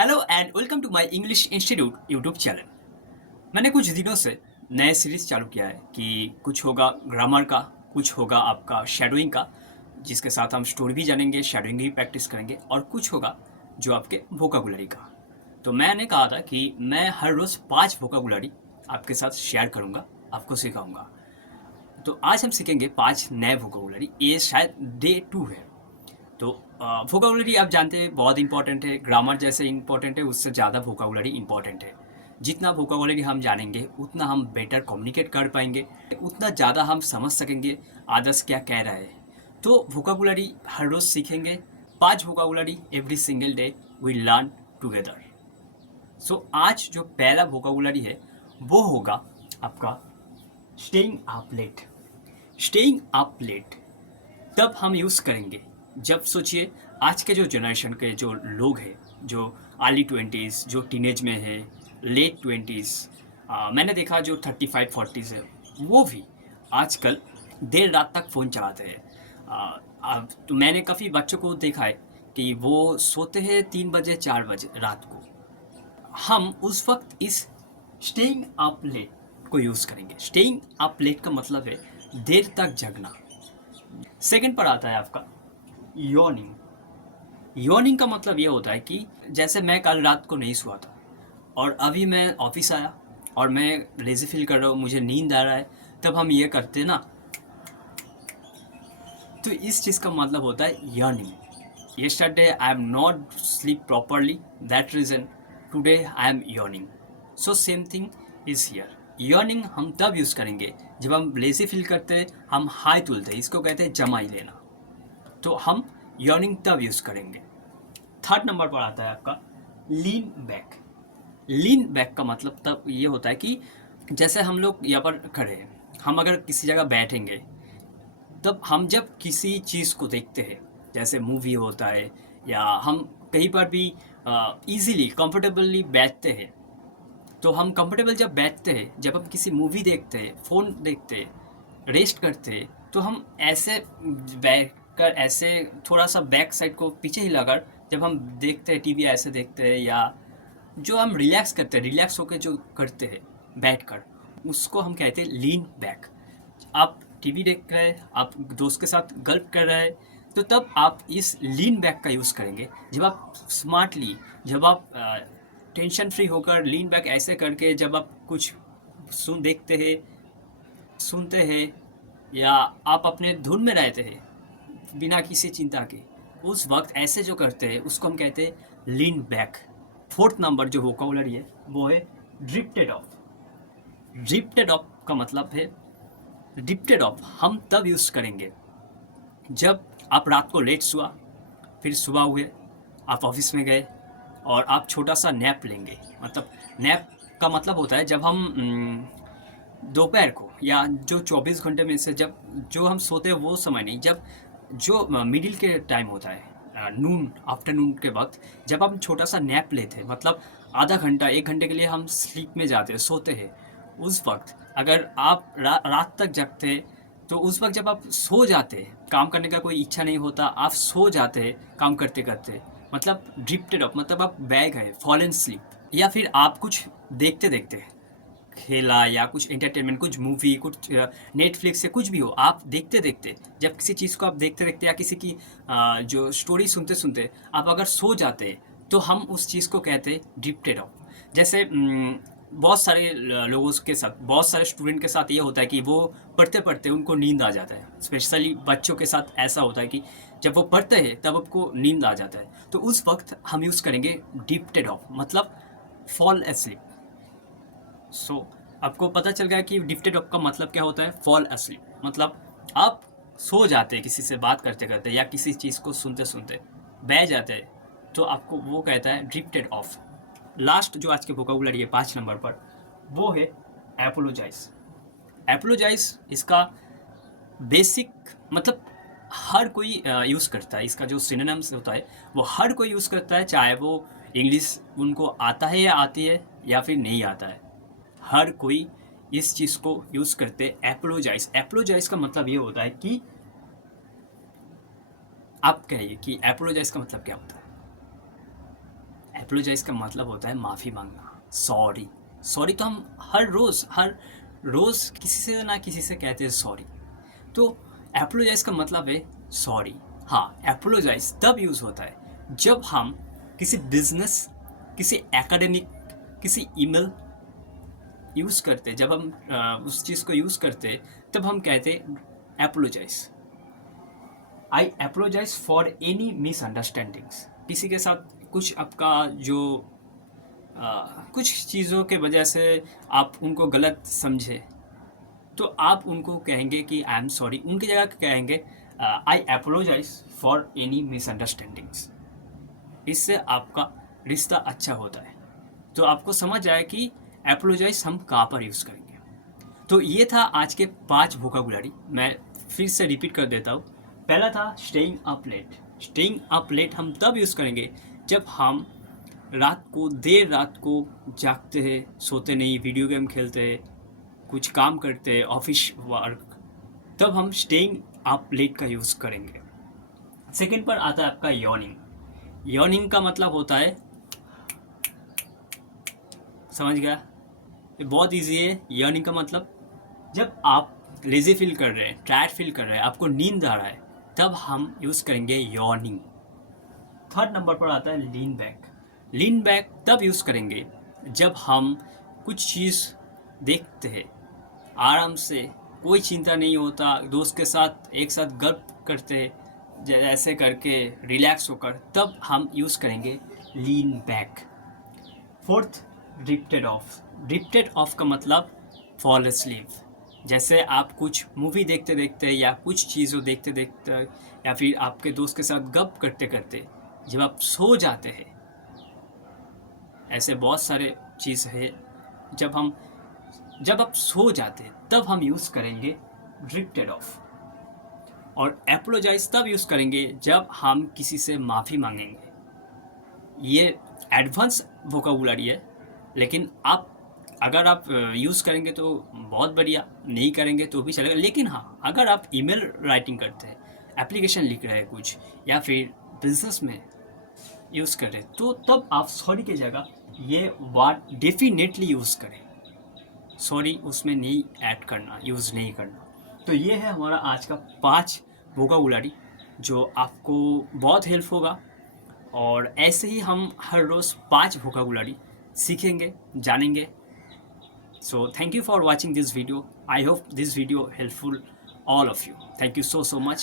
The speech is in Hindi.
Hello and welcome to my English institute YouTube channel. मैंने कुछ दिनों से नए सीरीज चालू किया है कि कुछ होगा ग्रामर का, कुछ होगा आपका शैडोइंग का, जिसके साथ हम स्टोरी भी जानेंगे, शैडोइंग भी प्रैक्टिस करेंगे, और कुछ होगा जो आपके वोकाबुलरी का। तो मैंने कहा था कि मैं हर रोज़ 5 वोकाबुलरी आपके साथ शेयर करूँगा, आपको सिखाऊँगा। तो आज हम सीखेंगे 5 नए वोकाबुलरी। ये शायद डे 2 है। तो वोकाबुलरी आप जानते हैं बहुत इंपॉर्टेंट है। ग्रामर जैसे इंपॉर्टेंट है, उससे ज़्यादा वोकाबुलरी इंपॉर्टेंट है। जितना वोकाबुलरी हम जानेंगे उतना हम बेटर कम्युनिकेट कर पाएंगे, उतना ज़्यादा हम समझ सकेंगे अदर्स क्या कह रहा है। तो वोकाबुलरी हर रोज़ सीखेंगे, 5 vocabulary every single day we learn together. So आज जो पहला वोकाबुलरी है वो होगा आपका staying up late. Staying up late तब हम यूज़ करेंगे जब सोचिए आज के जो जनरेशन के जो लोग हैं, जो अर्ली ट्वेंटीज़, जो टीनेज में है, लेट ट्वेंटीज़, मैंने देखा जो 35-40s है, वो भी आजकल देर रात तक फ़ोन चलाते हैं। तो मैंने काफ़ी बच्चों को देखा है कि वो सोते हैं 3 बजे 4 बजे रात को। हम उस वक्त इस स्टेइंग अप लेट को यूज़ करेंगे। स्टेइंग अप लेट का मतलब है देर तक जगना। सेकंड पर आता है आपका यॉर्निंग। यॉर्निंग का मतलब ये होता है कि जैसे मैं कल रात को नहीं सोया था और अभी मैं ऑफिस आया और मैं लेज़ी फील कर रहा हूँ, मुझे नींद आ रहा है, तब हम ये करते ना। तो इस चीज़ का मतलब होता है yawning. Yesterday I am not sleep properly, that reason today I am yawning. So same thing is here. Yawning हम तब यूज़ करेंगे जब हम लेज़ी फील करते हैं, हम हाई तुलते हैं, इसको कहते हैं जमाई लेना। तो हम यॉर्निंग तब यूज़ करेंगे। थर्ड नंबर पर आता है आपका लीन बैक। लीन बैक का मतलब तब ये होता है कि जैसे हम लोग यहाँ पर खड़े हैं, हम अगर किसी जगह बैठेंगे, तब हम जब किसी चीज़ को देखते हैं, जैसे मूवी होता है या हम कहीं पर भी इजीली कंफर्टेबली बैठते हैं, तो हम कंफर्टेबल जब बैठते हैं, जब हम किसी मूवी देखते हैं, फ़ोन देखते हैं, रेस्ट करते हैं, तो हम ऐसे बैठ कर, ऐसे थोड़ा सा बैक साइड को पीछे ही लगाकर जब हम देखते हैं, टीवी ऐसे देखते हैं, या जो हम रिलैक्स करते हैं, रिलैक्स होकर जो करते हैं बैठ कर, उसको हम कहते हैं लीन बैक। आप टीवी देख रहे हैं, आप दोस्त के साथ गल्प कर रहे हैं, तो तब आप इस लीन बैक का यूज़ करेंगे। जब आप स्मार्टली, जब आप टेंशन फ्री होकर लीन बैक ऐसे करके, जब आप कुछ देखते हैं, सुनते हैं, या आप अपने धुन में रहते हैं बिना किसी चिंता के, उस वक्त ऐसे जो करते हैं उसको हम कहते हैं लीन बैक। फोर्थ नंबर जो वोकाबुलरी है वो है ड्रिफ्टेड ऑफ। ड्रिफ्टेड ऑफ का मतलब है, ड्रिफ्टेड ऑफ हम तब यूज़ करेंगे जब आप रात को लेट सोआ, फिर सुबह हुए, आप ऑफिस में गए और आप छोटा सा नैप लेंगे। मतलब नैप का मतलब होता है जब हम दोपहर को, या जो 24 घंटे में से जब जो हम सोते हैं वो समय नहीं, जब जो मिडिल के टाइम होता है, नून, आफ्टरनून के वक्त, जब हम छोटा सा नैप लेते हैं, मतलब आधा घंटा 1 घंटे के लिए हम स्लीप में जाते हैं, सोते हैं, उस वक्त अगर आप रात तक जगते हैं, तो उस वक्त जब आप सो जाते हैं, काम करने का कोई इच्छा नहीं होता, आप सो जाते हैं काम करते करते, मतलब ड्रिफ्टेड ऑफ, मतलब आप बह गए, फॉलन स्लीप। या फिर आप कुछ देखते देखते खेला, या कुछ एंटरटेनमेंट, कुछ मूवी, कुछ नेटफ्लिक्स से कुछ भी हो, आप देखते देखते, जब किसी चीज़ को आप देखते देखते या किसी की जो स्टोरी सुनते सुनते आप अगर सो जाते हैं, तो हम उस चीज़ को कहते हैं ड्रिफ्टेड ऑफ। जैसे बहुत सारे लोगों के साथ, बहुत सारे स्टूडेंट के साथ ये होता है कि वो पढ़ते पढ़ते उनको नींद आ जाता है। स्पेशली बच्चों के साथ ऐसा होता है कि जब वो पढ़ते हैं तब आपको नींद आ जाता है, तो उस वक्त हम यूज़ करेंगे ड्रिफ्टेड ऑफ, मतलब फॉल एस्लीप। सो आपको पता चल गया कि ड्रिफ्टेड ऑफ का मतलब क्या होता है, फॉल asleep। मतलब आप सो जाते हैं किसी से बात करते करते, या किसी चीज़ को सुनते सुनते बह जाते हैं, तो आपको वो कहता है ड्रिफ्टेड ऑफ। लास्ट जो आज के वोकैबुलरी है 5 नंबर पर, वो है एपोलोजाइज। एपोलोजाइज इसका बेसिक मतलब हर कोई यूज़ करता है। इसका जो सिनोनिम्स होता है वो हर कोई यूज़ करता है, चाहे वो इंग्लिश उनको आता है या आती है, या फिर नहीं आता है, हर कोई इस चीज़ को यूज़ करते हैं। एपोलोजाइज, एपोलोजाइज का मतलब ये होता है कि आप कहिए कि एपोलोजाइज का मतलब क्या होता है। एपोलोजाइज का मतलब होता है माफ़ी मांगना, सॉरी। सॉरी तो हम हर रोज़ किसी से ना किसी से कहते हैं सॉरी। तो एपोलोजाइज का मतलब है सॉरी। हाँ, एपोलोजाइज तब यूज़ होता है जब हम किसी बिजनेस, किसी एकेडमिक, किसी ईमेल यूज़ करते, जब हम उस चीज़ को यूज़ करते, तब हम कहते apologise. I apologise for any misunderstandings. किसी के साथ कुछ आपका जो कुछ चीज़ों के वजह से आप उनको गलत समझे, तो आप उनको कहेंगे कि आई एम सॉरी। उनकी जगह कहेंगे आई एपोलोजाइज फॉर एनी मिसअंडरस्टैंडिंग्स। इससे आपका रिश्ता अच्छा होता है। तो आपको समझ आए कि एपोलोजाइज हम कहाँ पर यूज़ करेंगे। तो ये था आज के 5 वोकाबुलरी। मैं फिर से रिपीट कर देता हूँ। पहला था staying up late. Staying up late हम तब यूज़ करेंगे जब हम देर रात को जागते हैं, सोते नहीं, वीडियो गेम खेलते हैं, कुछ काम करते हैं, ऑफिस वर्क, तब हम स्टेइंग अप लेट का यूज़ करेंगे। सेकेंड पर आता है आपका यॉर्निंग। यॉर्निंग का मतलब होता है, समझ गया, ये बहुत इजी है। यॉर्निंग का मतलब जब आप लेजी फील कर रहे हैं, टायर्ड फील कर रहे हैं, आपको नींद आ रहा है, तब हम यूज़ करेंगे यॉर्निंग। थर्ड नंबर पर आता है लीन बैक। लीन बैक तब यूज़ करेंगे जब हम कुछ चीज़ देखते हैं आराम से, कोई चिंता नहीं होता, दोस्त के साथ एक साथ गप करते हैं, ऐसे करके रिलैक्स होकर, तब हम यूज़ करेंगे lean back. Fourth, drifted off. Drifted off का मतलब फॉल asleep। जैसे आप कुछ मूवी देखते देखते या कुछ चीज़ों देखते देखते या फिर आपके दोस्त के साथ गप करते करते जब आप सो जाते हैं, ऐसे बहुत सारे चीज़ है, जब आप सो जाते हैं तब हम यूज़ करेंगे ड्रिफ्टेड ऑफ। और एपोलोजाइज तब यूज़ करेंगे जब हम किसी से माफ़ी मांगेंगे। ये एडवांस वोकाबुलरी है, लेकिन अगर आप यूज़ करेंगे तो बहुत बढ़िया, नहीं करेंगे तो भी चलेगा। लेकिन हाँ, अगर आप ईमेल राइटिंग करते हैं, एप्लीकेशन लिख रहे हैं कुछ, या फिर बिजनेस में यूज़ कर रहे हैं, तो तब आप सॉरी की जगह ये वर्ड डेफिनेटली यूज़ करें। सॉरी उसमें नहीं ऐड करना, यूज़ नहीं करना। तो ये है हमारा आज का 5 वोकाबुलरी जो आपको बहुत हेल्प होगा। और ऐसे ही हम हर रोज़ 5 वोकाबुलरी सीखेंगे, जानेंगे। So thank you for watching this video. I hope this video helpful all of you. Thank you so much.